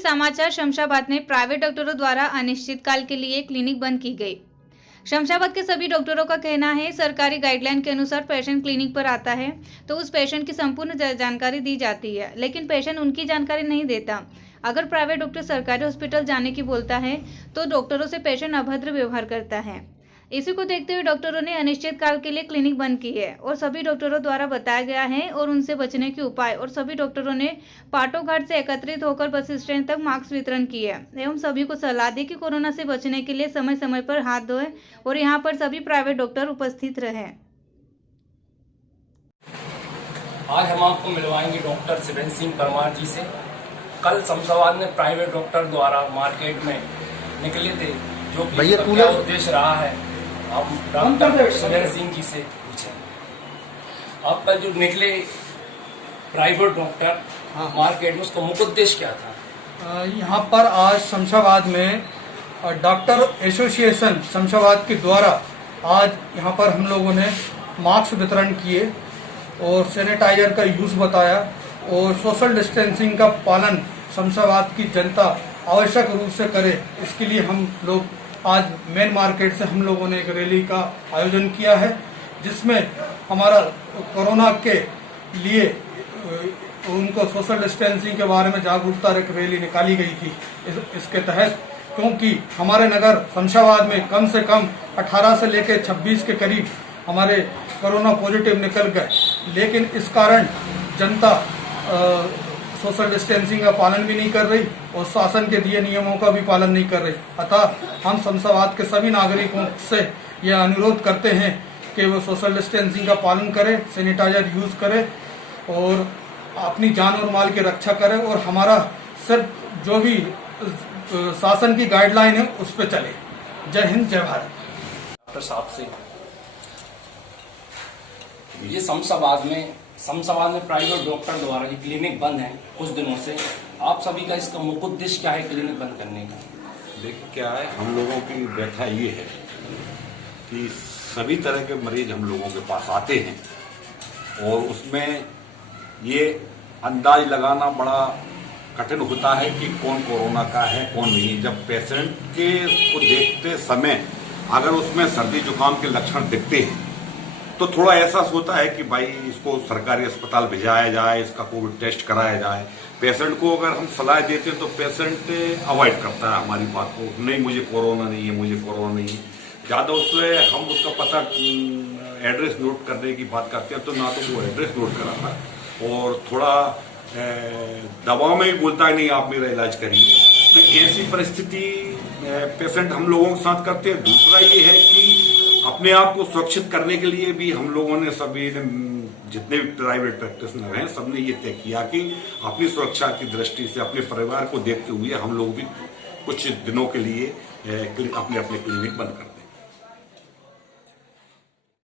समाचार शमशाबाद में प्राइवेट डॉक्टरों द्वारा अनिश्चितकाल के लिए क्लिनिक बंद की गई। शमशाबाद के सभी डॉक्टरों का कहना है सरकारी गाइडलाइन के अनुसार पेशेंट क्लिनिक पर आता है तो उस पेशेंट की संपूर्ण जानकारी दी जाती है, लेकिन पेशेंट उनकी जानकारी नहीं देता। अगर प्राइवेट डॉक्टर सरकारी हॉस्पिटल जाने की बोलता है तो डॉक्टरों से पेशेंट अभद्र व्यवहार करता है। इसी को देखते हुए डॉक्टरों ने अनिश्चितकाल के लिए क्लिनिक बंद की है और सभी डॉक्टरों द्वारा बताया गया है और उनसे बचने के उपाय, और सभी डॉक्टरों ने पाटो घाट से एकत्रित होकर बस स्टैंड तक मास्क वितरण किए एवं सभी को सलाह दी कि कोरोना से बचने के लिए समय समय पर हाथ धोएं और यहां पर सभी प्राइवेट डॉक्टर उपस्थित रहे। आज हम आपको मिलवाएंगे डॉक्टर शिवेंद्र सिंह परमार जी से। कल शमशाबाद में प्राइवेट डॉक्टर द्वारा मार्केट में निकले थे, जो कि क्या उद्देश्य रहा है आप डॉक्टर शिवेंद्र सिंह जी से पूछें। आप कल जो निकले प्राइवेट डॉक्टर मार्केट में, उसका मुख्य उद्देश्य क्या था? यहाँ पर आज शमशाबाद में डॉक्टर एसोसिएशन शमशाबाद के द्वारा आज यहाँ पर हम लोगों ने मास्क वितरण किए और सैनिटाइजर का यूज बताया और सोशल डिस्टेंसिंग का पालन शमशाबाद की जनता आवश्यक रूप से करे। इसके लिए हम लोग आज मेन मार्केट से हम लोगों ने एक रैली का आयोजन किया है, जिसमें हमारा कोरोना के लिए उनको सोशल डिस्टेंसिंग के बारे में जागरूकता एक रैली निकाली गई थी। इसके तहत क्योंकि हमारे नगर शमशाबाद में कम से कम 18 से लेकर 26 के करीब हमारे कोरोना पॉजिटिव निकल गए, लेकिन इस कारण जनता सोशल डिस्टेंसिंग का पालन भी नहीं कर रही और शासन के दिए नियमों का भी पालन नहीं कर रही। अतः हम शमशाबाद के सभी नागरिकों से यह अनुरोध करते हैं कि वो सोशल डिस्टेंसिंग का पालन करें, सैनिटाइजर यूज करें और अपनी जान और माल की रक्षा करें और हमारा सिर्फ जो भी शासन की गाइडलाइन है उस पर चले। जय हिंद, जय भारत। डॉक्टर साहब से ये शमशाबाद में प्राइवेट डॉक्टर द्वारा ये क्लिनिक बंद है कुछ दिनों से। आप सभी का इसका मुख्य उद्देश्य क्या है क्लिनिक बंद करने का? देखिए क्या है, हम लोगों की व्याख्या ये है कि सभी तरह के मरीज हम लोगों के पास आते हैं और उसमें ये अंदाज लगाना बड़ा कठिन होता है कि कौन कोरोना का है कौन नहीं। जब पेशेंट के को देखते समय अगर उसमें सर्दी जुकाम के लक्षण दिखते हैं तो थोड़ा एहसास होता है कि भाई इसको सरकारी अस्पताल भेजाया जाए, इसका कोविड टेस्ट कराया जाए। पेशेंट को अगर हम सलाह देते हैं तो पेशेंट अवॉइड करता है हमारी बात को, नहीं मुझे कोरोना नहीं है, मुझे कोरोना नहीं है। ज़्यादा उससे हम उसका पता एड्रेस नोट करने की बात करते हैं तो ना तो वो एड्रेस नोट कराता और थोड़ा दबाव में भी बोलता है नहीं आप मेरा इलाज करिए। तो ऐसी परिस्थिति पेशेंट हम लोगों के साथ करते हैं। दूसरा ये है कि अपने आप को सुरक्षित करने के लिए भी हम लोगों ने सभी जितने भी प्राइवेट प्रैक्टिशनर हैं सबने ये तय किया कि अपनी सुरक्षा की दृष्टि से अपने परिवार को देखते हुए हम लोग भी कुछ दिनों के लिए अपने अपने क्लिनिक बंद करते हैं।